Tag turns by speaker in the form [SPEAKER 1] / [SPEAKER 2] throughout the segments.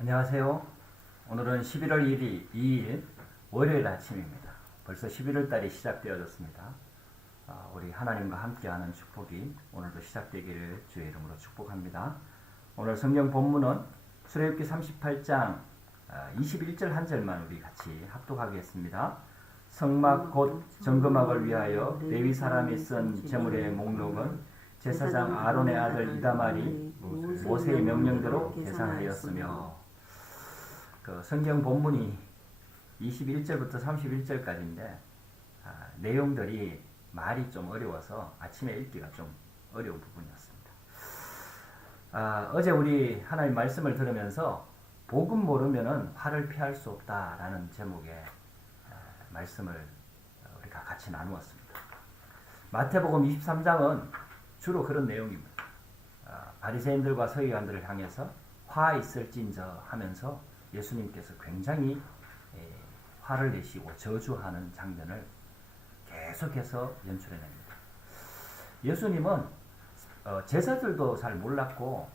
[SPEAKER 1] 안녕하세요. 오늘은 11월 1일, 2일 월요일 아침입니다. 벌써 11월 달이 시작되어졌습니다. 아, 우리 하나님과 함께하는 축복이 오늘도 시작되기를 주의 이름으로 축복합니다. 오늘 성경 본문은 출애굽기 38장 21절 한 절만 우리 같이 합독하겠습니다. 성막 곧 정금막을 위하여 레위 사람이 쓴 제물의 목록은 제사장 아론의 아들 이다말이 모세의 명령대로 계산하였으며 그 성경 본문이 21절부터 31절까지인데 아, 내용들이 말이 좀 어려워서 아침에 읽기가 좀 어려운 부분이었습니다. 아, 어제 우리 하나님 말씀을 들으면서 복음 모르면은 화를 피할 수 없다라는 제목의 아, 말씀을 우리가 같이 나누었습니다. 마태복음 23장은 주로 그런 내용입니다. 아, 바리새인들과 서기관들을 향해서 화 있을진저 하면서 예수님께서 굉장히 에, 화를 내시고 저주하는 장면을 계속해서 연출해냅니다. 예수님은 어, 제사들도 잘 몰랐고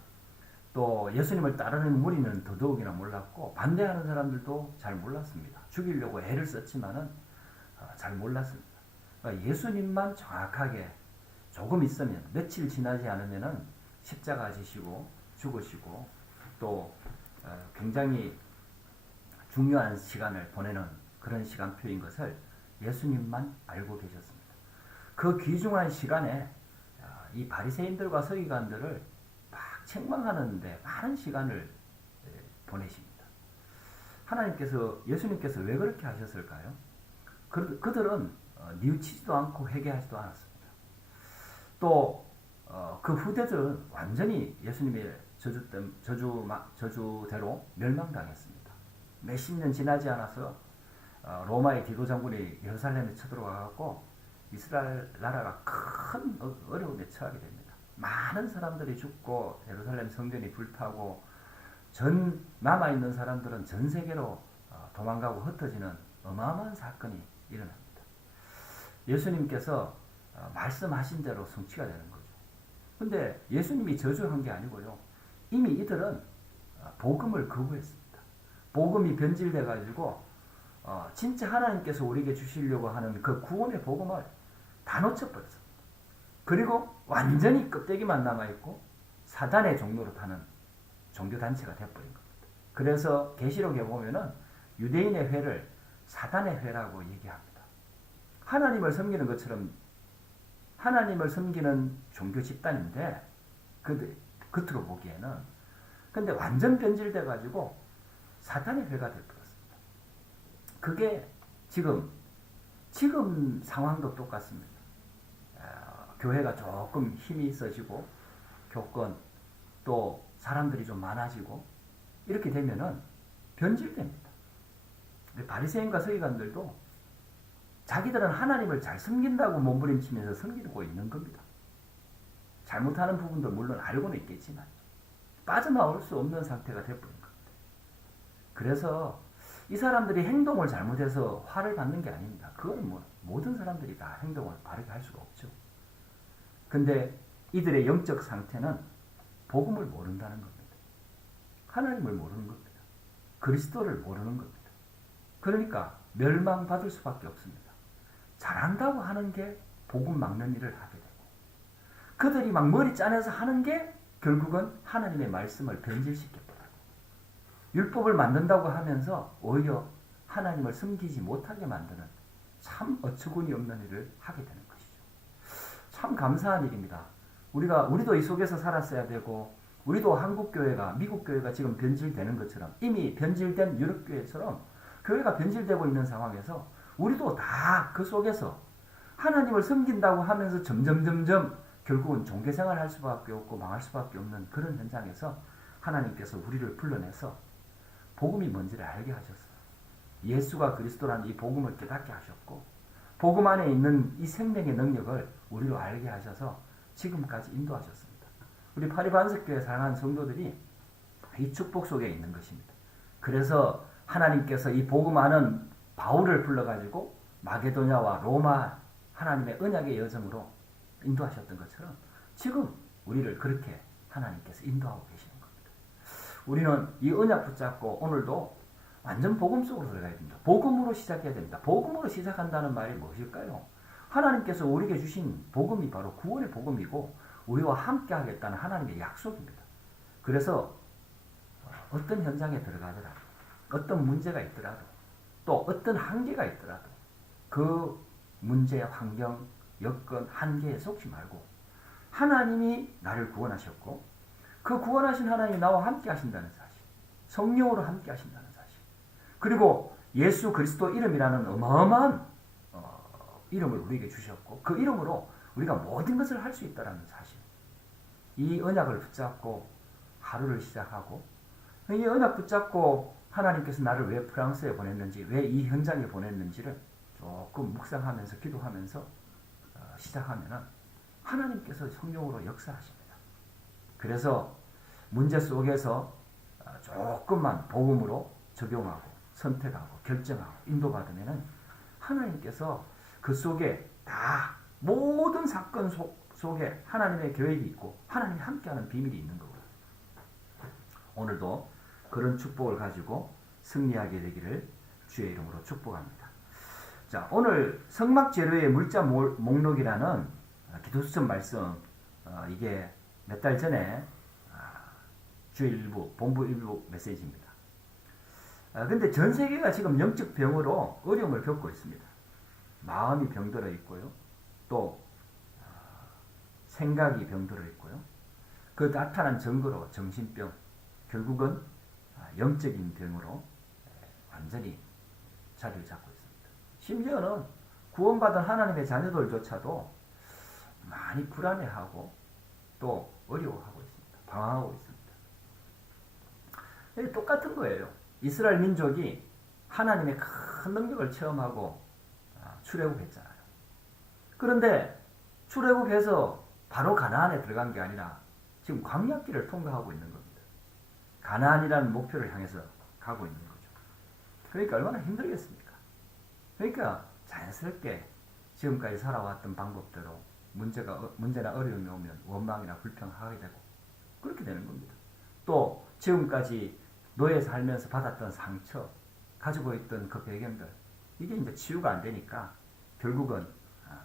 [SPEAKER 1] 또 예수님을 따르는 무리는 더더욱이나 몰랐고 반대하는 사람들도 잘 몰랐습니다. 죽이려고 애를 썼지만은 어, 잘 몰랐습니다. 그러니까 예수님만 정확하게 조금 있으면 며칠 지나지 않으면은 십자가 지시고 죽으시고 또 어, 굉장히 중요한 시간을 보내는 그런 시간표인 것을 예수님만 알고 계셨습니다. 그 귀중한 시간에 아, 이 바리새인들과 서기관들을 막 책망하는데 많은 시간을 보내십니다. 하나님께서 예수님께서 왜 그렇게 하셨을까요? 그, 그들은 어, 뉘우치지도 않고 회개하지도 않았습니다. 또그 어, 후대들은 완전히 예수님의 저주 저주 저주대로 멸망당했습니다. 몇십 년 지나지 않아서 어, 로마의 디도 장군이 예루살렘에 쳐들어가고 이스라엘 나라가 큰 어, 어려움에 처하게 됩니다. 많은 사람들이 죽고 예루살렘 성전이 불타고 전 남아 있는 사람들은 전 세계로 어, 도망가고 흩어지는 어마어마한 사건이 일어납니다. 예수님께서 말씀하신 대로 성취가 되는 거죠. 근데 예수님이 저주한 게 아니고요. 이미 이들은 복음을 거부했습니다. 복음이 변질돼 가지고 어, 진짜 하나님께서 우리에게 주시려고 하는 그 구원의 복음을 다 놓쳐버렸습니다. 그리고 완전히 껍데기만 남아있고 사단의 종로로 타는 종교단체가 되어버린 겁니다. 그래서 계시록에 보면은 유대인의 회를 사단의 회라고 얘기합니다. 하나님을 섬기는 것처럼 하나님을 섬기는 종교 집단인데 그 겉으로 보기에는 근데 완전 변질돼 가지고 사탄의 회가 되버렸습니다. 그게 지금 지금 상황도 똑같습니다. 어, 교회가 조금 힘이 있어지고 교권 또 사람들이 좀 많아지고 이렇게 되면은 변질됩니다. 바리새인과 서기관들도 자기들은 하나님을 잘 섬긴다고 몸부림치면서 섬기고 있는 겁니다. 잘못하는 부분도 물론 알고는 있겠지만 빠져나올 수 없는 상태가 되어버린 겁니다. 그래서 이 사람들이 행동을 잘못해서 화를 받는 게 아닙니다. 그건 뭐 모든 사람들이 다 행동을 바르게 할 수가 없죠. 근데 이들의 영적 상태는 복음을 모른다는 겁니다. 하나님을 모르는 겁니다. 그리스도를 모르는 겁니다. 그러니까 멸망받을 수밖에 없습니다. 잘한다고 하는 게 복음 막는 일을 하게 되고 그들이 막 머리 짜내서 하는 게 결국은 하나님의 말씀을 변질시켜 율법을 만든다고 하면서 오히려 하나님을 섬기지 못하게 만드는 참 어처구니 없는 일을 하게 되는 것이죠. 참 감사한 일입니다. 우리가 우리도 이 속에서 살았어야 되고 우리도 한국 교회가 미국 교회가 지금 변질되는 것처럼 이미 변질된 유럽 교회처럼 교회가 변질되고 있는 상황에서 우리도 다 그 속에서 하나님을 섬긴다고 하면서 점점 점점 결국은 종교 생활할 수밖에 없고 망할 수밖에 없는 그런 현장에서 하나님께서 우리를 불러내서 복음이 뭔지를 알게 하셨어요. 예수가 그리스도라는 이 복음을 깨닫게 하셨고 복음 안에 있는 이 생명의 능력을 우리로 알게 하셔서 지금까지 인도하셨습니다. 우리 파리반석교회 사랑하는 성도들이 이 축복 속에 있는 것입니다. 그래서 하나님께서 이 복음 아는 바울을 불러가지고 마게도냐와 로마 하나님의 언약의 여정으로 인도하셨던 것처럼 지금 우리를 그렇게 하나님께서 인도하고 계십니다. 우리는 이 언약 붙잡고 오늘도 완전 복음 속으로 들어가야 됩니다. 복음으로 시작해야 됩니다. 복음으로 시작한다는 말이 무엇일까요? 하나님께서 우리에게 주신 복음이 바로 구원의 복음이고 우리와 함께 하겠다는 하나님의 약속입니다. 그래서 어떤 현장에 들어가더라도 어떤 문제가 있더라도 또 어떤 한계가 있더라도 그 문제, 환경, 여건, 한계에 속지 말고 하나님이 나를 구원하셨고 그 구원하신 하나님이 나와 함께 하신다는 사실. 성령으로 함께 하신다는 사실. 그리고 예수 그리스도 이름이라는 어마어마한 어, 이름을 우리에게 주셨고 그 이름으로 우리가 모든 것을 할 수 있다는 사실. 이 언약을 붙잡고 하루를 시작하고 이 언약 붙잡고 하나님께서 나를 왜 프랑스에 보냈는지 왜 이 현장에 보냈는지를 조금 묵상하면서 기도하면서 어, 시작하면은 하나님께서 성령으로 역사하십니다. 그래서 문제 속에서 어, 조금만 복음으로 적용하고 선택하고 결정하고 인도받으면은 하나님께서 그 속에 다 모든 사건 속, 속에 하나님의 계획이 있고 하나님이 함께하는 비밀이 있는 거고요. 오늘도 그런 축복을 가지고 승리하게 되기를 주의 이름으로 축복합니다. 자, 오늘 성막 재료의 물자 모- 목록이라는 기도수천 말씀 어, 이게 몇 달 전에 아, 주 일부 본부 일부 메시지입니다. 아, 근데 전 세계가 지금 영적 병으로 어려움을 겪고 있습니다. 마음이 병들어 있고요. 또 아, 생각이 병들어 있고요. 그 나타난 증거로 정신병, 결국은 아, 영적인 병으로 완전히 자리를 잡고 있습니다. 심지어는 구원받은 하나님의 자녀들조차도 많이 불안해하고 또 어려워하고 있습니다. 방황하고 있습니다. 똑같은 거예요. 이스라엘 민족이 하나님의 큰 능력을 체험하고 아, 출애굽했잖아요. 그런데 출애굽해서 바로 가나안에 들어간 게 아니라 지금 광야길을 통과하고 있는 겁니다. 가나안이라는 목표를 향해서 가고 있는 거죠. 그러니까 얼마나 힘들겠습니까? 그러니까 자연스럽게 지금까지 살아왔던 방법대로 문제가 어, 문제나 어려움이 오면 원망이나 불평하게 되고 그렇게 되는 겁니다. 또 지금까지 노예 살면서 받았던 상처, 가지고 있던 그 배경들 이게 이제 치유가 안 되니까 결국은 아,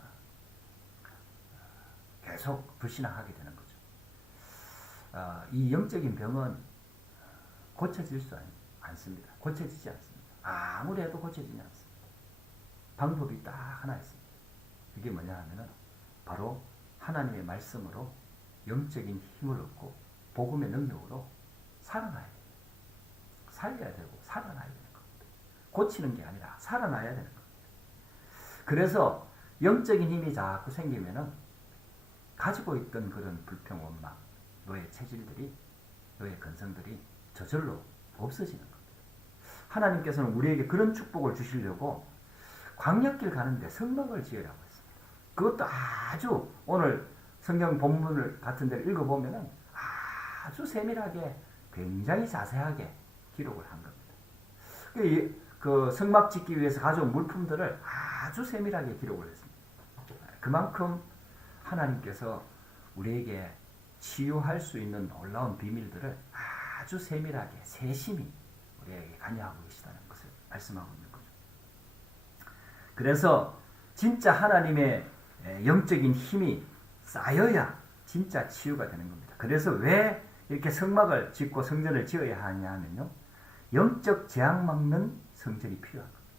[SPEAKER 1] 계속 불신앙하게 되는 거죠. 아, 이 영적인 병은 고쳐질 수 않- 않습니다. 고쳐지지 않습니다. 아무리 해도 고쳐지지 않습니다. 방법이 딱 하나 있습니다. 그게 뭐냐 하면은 바로 하나님의 말씀으로 영적인 힘을 얻고 복음의 능력으로 살아나야 돼요. 살려야 되고 살아나야 되는 겁니다. 고치는 게 아니라 살아나야 되는 겁니다. 그래서 영적인 힘이 자꾸 생기면은 가지고 있던 그런 불평, 원망, 너의 체질들이, 너의 근성들이 저절로 없어지는 겁니다. 하나님께서는 우리에게 그런 축복을 주시려고 광약길 가는데 성막을 지으라고 했습니다. 그것도 아주 오늘 성경 본문을 같은 데를 읽어보면은 아주 세밀하게 굉장히 자세하게 기록을 한 겁니다. 그 이- 그 성막 짓기 위해서 가져온 물품들을 아주 세밀하게 기록을 했습니다. 그만큼 하나님께서 우리에게 치유할 수 있는 놀라운 비밀들을 아주 세밀하게 세심히 우리에게 관여하고 계시다는 것을 말씀하고 있는 거죠. 그래서 진짜 하나님의 에, 영적인 힘이 쌓여야 진짜 치유가 되는 겁니다. 그래서 왜 이렇게 성막을 짓고 성전을 지어야 하냐 하면요. 영적 재앙 막는 성전이 필요한 겁니다.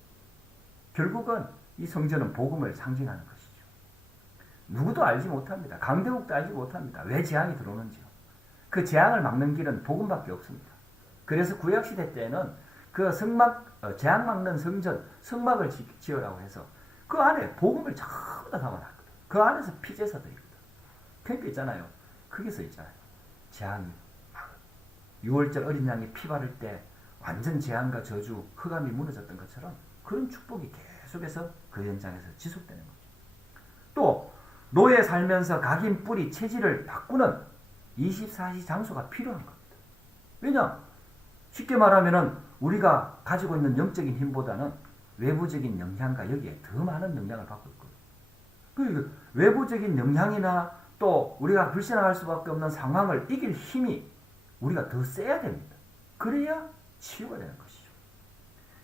[SPEAKER 1] 결국은 이 성전은 복음을 상징하는 것이죠. 누구도 알지 못합니다. 강대국도 알지 못합니다. 왜 재앙이 들어오는지요. 그 재앙을 막는 길은 복음밖에 없습니다. 그래서 구약시대 때는 그 성막, 어, 재앙 막는 성전, 성막을 지, 지으라고 해서 그 안에 복음을 전부 다 담아놨거든. 그 안에서 피제사들이거든. 그러니까 있잖아요. 크게 써 있잖아요. 재앙이. 6월절 어린 양이 피 바를 때 완전 재앙과 저주, 흑암이 무너졌던 것처럼 그런 축복이 계속해서 그 현장에서 지속되는 거죠. 또 노예 살면서 각인 뿌리 체질을 바꾸는 24시 장소가 필요한 겁니다. 왜냐? 쉽게 말하면은 우리가 가지고 있는 영적인 힘보다는 외부적인 영향과 여기에 더 많은 영향을 받고 있거든요. 그 외부적인 영향이나 또 우리가 불신앙할 수밖에 없는 상황을 이길 힘이 우리가 더 세야 됩니다. 그래야 치유가 되는 것이죠.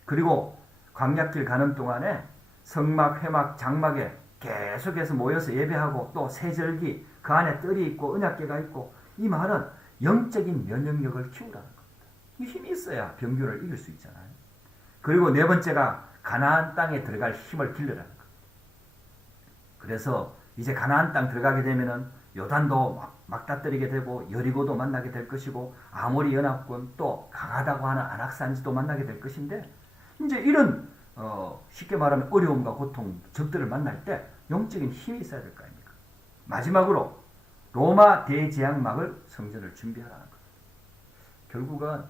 [SPEAKER 1] 그리고 광약길 가는 동안에 성막, 회막, 장막에 계속해서 모여서 예배하고 또 세절기 그 안에 뜰이 있고 언약계가 있고 이 말은 영적인 면역력을 키우라는 겁니다. 이 힘이 있어야 병균을 이길 수 있잖아요. 그리고 네 번째가 가나안 땅에 들어갈 힘을 길러라는 겁니다. 그래서 이제 가나안 땅 들어가게 되면은 요단도 막, 막다뜨리게 되고 여리고도 만나게 될 것이고 아모리 연합군 또 강하다고 하는 안악산지도 만나게 될 것인데 이제 이런 어, 쉽게 말하면 어려움과 고통 적들을 만날 때 영적인 힘이 있어야 될 거 아닙니까? 마지막으로 로마 대제약막을 성전을 준비하라는 거예요. 결국은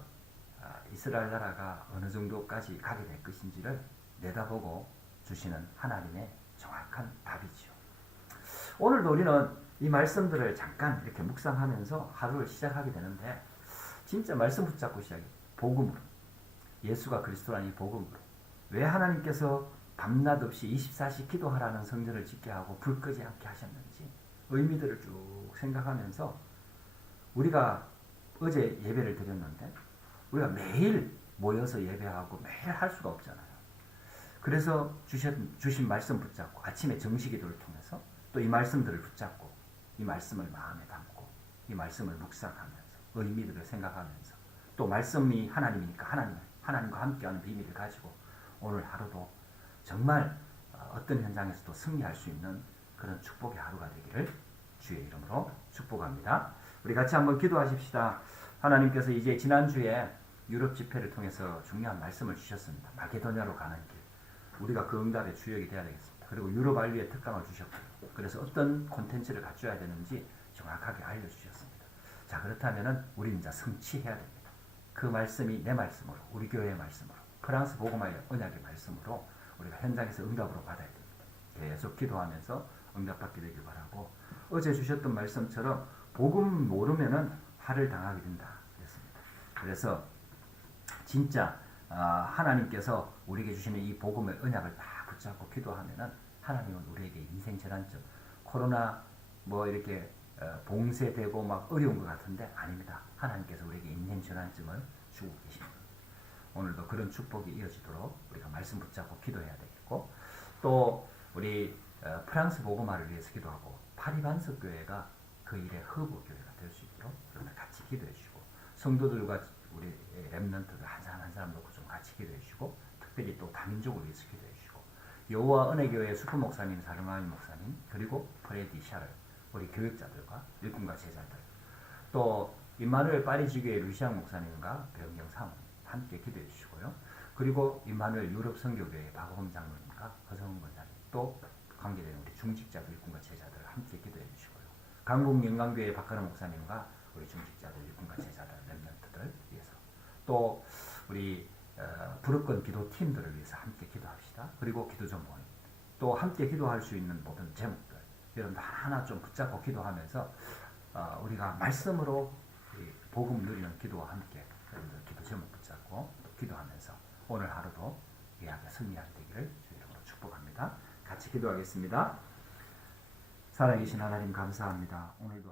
[SPEAKER 1] 아, 이스라엘 나라가 어느 정도까지 가게 될 것인지를 내다보고 주시는 하나님의 정확한 답이지요. 오늘도 우리는 이 말씀들을 잠깐 이렇게 묵상하면서 하루를 시작하게 되는데 진짜 말씀 붙잡고 시작해. 복음으로. 예수가 그리스도라는 이 복음으로. 왜 하나님께서 밤낮 없이 24시 기도하라는 성전을 짓게 하고 불 끄지 않게 하셨는지 의미들을 쭉 생각하면서 우리가 어제 예배를 드렸는데 우리가 매일 모여서 예배하고 매일 할 수가 없잖아요. 그래서 주신, 주신 말씀 붙잡고 아침에 정식기도를 통해서 또 이 말씀들을 붙잡고 이 말씀을 마음에 담고 이 말씀을 묵상하면서 의미들을 생각하면서 또 말씀이 하나님이니까 하나님 하나님과 함께하는 비밀을 가지고 오늘 하루도 정말 어, 어떤 현장에서도 승리할 수 있는 그런 축복의 하루가 되기를 주의 이름으로 축복합니다. 우리 같이 한번 기도하십시다. 하나님께서 이제 지난주에 유럽 집회를 통해서 중요한 말씀을 주셨습니다. 마게도냐로 가는 길. 우리가 그 응답의 주역이 되어야 되겠습니다. 그리고 유럽 알리의 특강을 주셨고요. 그래서 어떤 콘텐츠를 갖춰야 되는지 정확하게 알려주셨습니다. 자 그렇다면은 우리는 이제 성취해야 됩니다. 그 말씀이 내 말씀으로 우리 교회의 말씀으로 프랑스 복음화의 언약의 말씀으로 우리가 현장에서 응답으로 받아야 됩니다. 계속 기도하면서 응답받게 되길 바라고 어제 주셨던 말씀처럼 복음 모르면은 화를 당하게 된다 그랬습니다. 그래서 진짜 아, 하나님께서 우리에게 주시는 이 복음의 언약을 딱 붙잡고 기도하면은 하나님은 우리에게 인생 전환점 코로나 뭐 이렇게 어, 봉쇄되고 막 어려운 것 같은데 아닙니다. 하나님께서 우리에게 인생 전환점을 주고 계십니다. 오늘도 그런 축복이 이어지도록 우리가 말씀 붙잡고 기도해야 되겠고 또 우리 어, 프랑스 복음화를 위해서 기도하고 파리반석 교회가 그 일의 허브 교회가 될 수 있도록 여러분들 같이 기도해 주시고 성도들과 우리 렘넌트들 한 사람 한 사람 놓고 좀 같이 기도해 주시고 특별히 또 다민족을 위해서 기도해 주시고 여호와 은혜교회 수프 목사님, 사르마미 목사님 그리고 프레디 샤를 우리 교육자들과 일꾼과 제자들 또 임마누엘 파리지교회 루시앙 목사님과 배은경 사모님 함께 기도해 주시고요. 그리고 임마누엘 유럽 선교교회 박호범 장로님과 허성훈 권사님 또 관계되는 우리 중직자들 일꾼과 제자들 함께 기도해 주시고요. 강북 영광교회 박하는 목사님과 우리 중직자들 일꾼과 제자들 랩런트들 위해서 또 우리 어, 부르권 기도 팀들을 위해서 함께 기도합시다. 그리고 기도 좀 모임 또 함께 기도할 수 있는 모든 제목들 여러분들 하나 좀 붙잡고 기도하면서 어, 우리가 말씀으로 이 복음 누리는 기도와 함께 여러분들 기도 제목 붙잡고 또 기도하면서 오늘 하루도 예하게 승리하게 되기를 주의 이름으로 축복합니다. 같이 기도하겠습니다. 살아계신 하나님 감사합니다. 오늘도